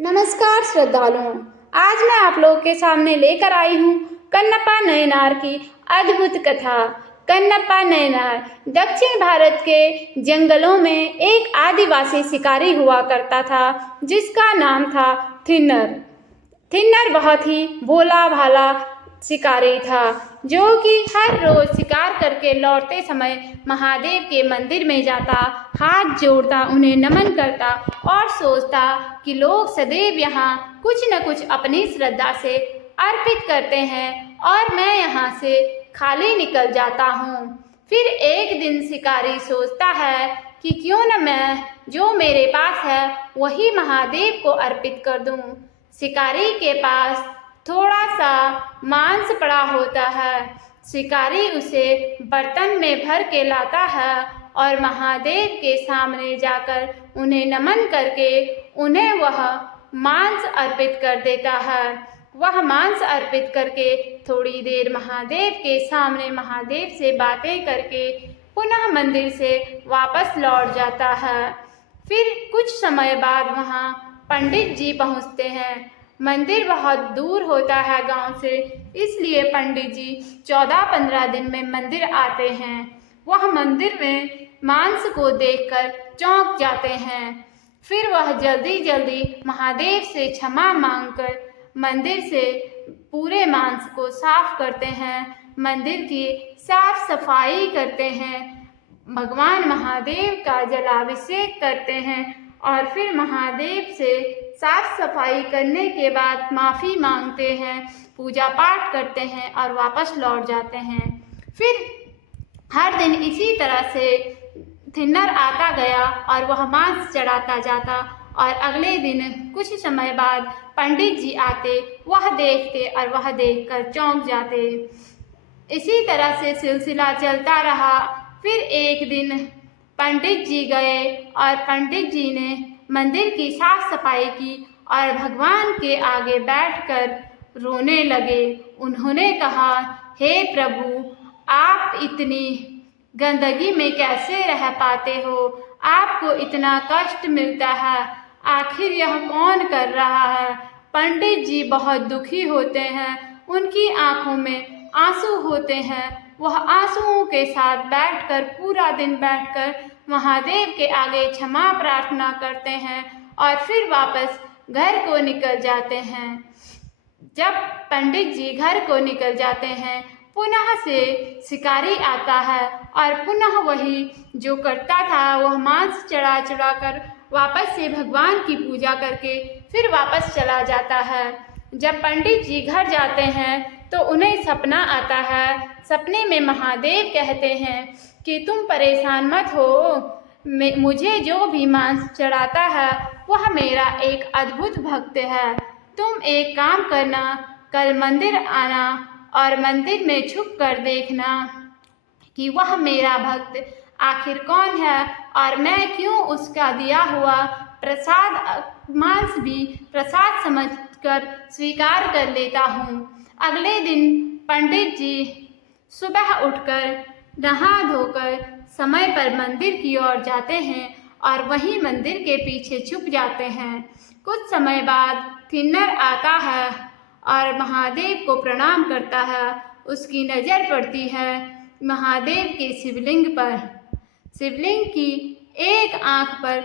नमस्कार श्रद्धालुओं, आज मैं आप लोगों के सामने लेकर आई हूँ कन्नप्पा नयनार की अद्भुत कथा। कन्नप्पा नयनार दक्षिण भारत के जंगलों में एक आदिवासी शिकारी हुआ करता था जिसका नाम था थिन्नर। थिन्नर बहुत ही भोला भाला शिकारी था जो कि हर रोज शिकार करके लौटते समय महादेव के मंदिर में जाता, हाथ जोड़ता, उन्हें नमन करता और सोचता कि लोग सदैव यहाँ कुछ न कुछ अपनी श्रद्धा से अर्पित करते हैं और मैं यहाँ से खाली निकल जाता हूँ। फिर एक दिन शिकारी सोचता है कि क्यों न मैं जो मेरे पास है वही महादेव को अर्पित कर दूँ। शिकारी के पास थोड़ा सा मांस पड़ा होता है। शिकारी उसे बर्तन में भर के लाता है और महादेव के सामने जाकर उन्हें नमन करके उन्हें वह मांस अर्पित कर देता है। वह मांस अर्पित करके थोड़ी देर महादेव के सामने महादेव से बातें करके पुनः मंदिर से वापस लौट जाता है। फिर कुछ समय बाद वहाँ पंडित जी पहुँचते हैं। मंदिर बहुत दूर होता है गांव से, इसलिए पंडित जी 14-15 दिन में मंदिर आते हैं। वह मंदिर में मांस को देखकर चौंक जाते हैं। फिर वह जल्दी जल्दी महादेव से क्षमा मांगकर मंदिर से पूरे मांस को साफ करते हैं, मंदिर की साफ सफाई करते हैं, भगवान महादेव का जलाभिषेक करते हैं और फिर महादेव से साफ सफाई करने के बाद माफ़ी मांगते हैं, पूजा पाठ करते हैं और वापस लौट जाते हैं। फिर हर दिन इसी तरह से थिन्नर आता गया और वह मांस चढ़ाता जाता और अगले दिन कुछ समय बाद पंडित जी आते, वह देखते और वह देखकर चौंक जाते। इसी तरह से सिलसिला चलता रहा। फिर एक दिन पंडित जी गए और पंडित जी ने मंदिर की साफ सफाई की और भगवान के आगे बैठकर रोने लगे। उन्होंने कहा, हे प्रभु, आप इतनी गंदगी में कैसे रह पाते हो? आपको इतना कष्ट मिलता है, आखिर यह कौन कर रहा है? पंडित जी बहुत दुखी होते हैं, उनकी आंखों में आंसू होते हैं। वह आंसुओं के साथ बैठकर पूरा दिन बैठकर महादेव के आगे क्षमा प्रार्थना करते हैं और फिर वापस घर को निकल जाते हैं। जब पंडित जी घर को निकल जाते हैं, पुनः से शिकारी आता है और पुनः वही जो करता था, वह मांस चढ़ा चढ़ा कर वापस से भगवान की पूजा करके फिर वापस चला जाता है। जब पंडित जी घर जाते हैं तो उन्हें सपना आता है। सपने में महादेव कहते हैं कि तुम परेशान मत हो, मुझे जो भी मांस चढ़ाता है वह मेरा एक अद्भुत भक्त है। तुम एक काम करना, कल मंदिर आना और मंदिर में छुप कर देखना कि वह मेरा भक्त आखिर कौन है और मैं क्यों उसका दिया हुआ प्रसाद मांस भी प्रसाद समझकर स्वीकार कर लेता हूँ। अगले दिन पंडित जी सुबह उठकर नहा धोकर समय पर मंदिर की ओर जाते हैं और वहीं मंदिर के पीछे छुप जाते हैं। कुछ समय बाद थिन्नर आता है और महादेव को प्रणाम करता है। उसकी नज़र पड़ती है महादेव के शिवलिंग पर। शिवलिंग की एक आंख पर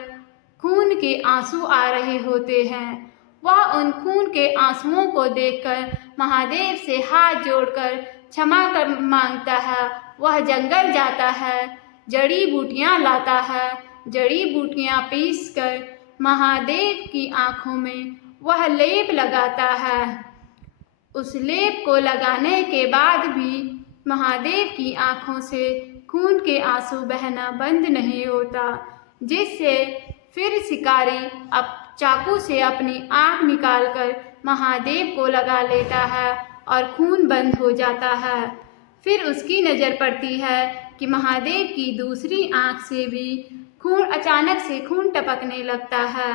खून के आंसू आ रहे होते हैं। वह उन खून के आंसुओं को देखकर महादेव से हाथ जोड़कर क्षमा कर मांगता है। वह जंगल जाता है, जड़ी बूटियाँ लाता है, जड़ी बूटियाँ पीसकर महादेव की आँखों में वह लेप लगाता है। उस लेप को लगाने के बाद भी महादेव की आँखों से खून के आंसू बहना बंद नहीं होता, जिससे फिर शिकारी अब चाकू से अपनी आँख निकालकर महादेव को लगा लेता है और खून बंद हो जाता है। फिर उसकी नज़र पड़ती है कि महादेव की दूसरी आँख से भी अचानक से खून टपकने लगता है।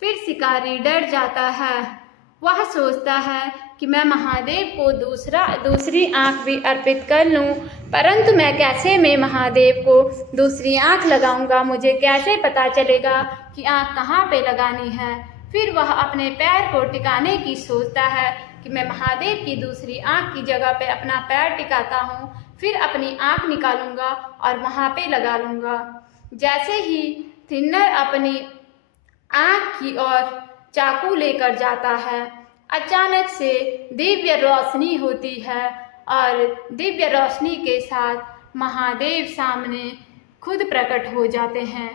फिर शिकारी डर जाता है। वह सोचता है कि मैं महादेव को दूसरी आँख भी अर्पित कर लूँ, परंतु मैं महादेव को दूसरी आँख लगाऊंगा? मुझे कैसे पता चलेगा कि आँख कहाँ पे लगानी है? फिर वह अपने पैर को टिकाने की सोचता है कि मैं महादेव की दूसरी आँख की जगह पे अपना पैर टिकाता हूँ, फिर अपनी आँख निकालूंगा और वहाँ पे लगा लूँगा। जैसे ही थिन्नर अपनी आँख की ओर चाकू लेकर जाता है, अचानक से दिव्य रोशनी होती है और दिव्य रोशनी के साथ महादेव सामने खुद प्रकट हो जाते हैं।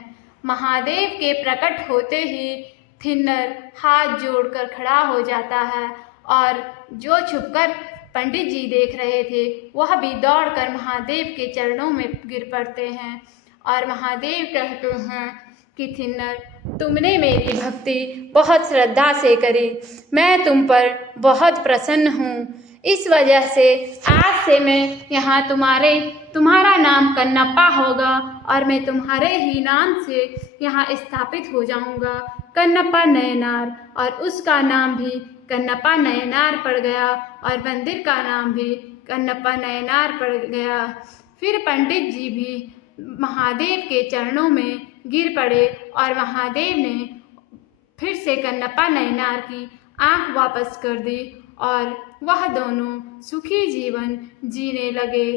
महादेव के प्रकट होते ही थिन्नर हाथ जोड़कर खड़ा हो जाता है और जो छुपकर पंडित जी देख रहे थे वह भी दौड़कर महादेव के चरणों में गिर पड़ते हैं और महादेव कहते हैं कि थिन्नर, तुमने मेरी भक्ति बहुत श्रद्धा से करी, मैं तुम पर बहुत प्रसन्न हूँ, इस वजह से आज से मैं यहाँ तुम्हारा नाम कन्नप्पा होगा और मैं तुम्हारे ही नाम से यहाँ स्थापित हो जाऊँगा, कन्नप्पा नयनार। और उसका नाम भी कन्नप्पा नयनार पड़ गया और मंदिर का नाम भी कन्नप्पा नयनार पड़ गया। फिर पंडित जी भी महादेव के चरणों में गिर पड़े और महादेव ने फिर से कन्नप्पा नयनार की आँख वापस कर दी और वह दोनों सुखी जीवन जीने लगे।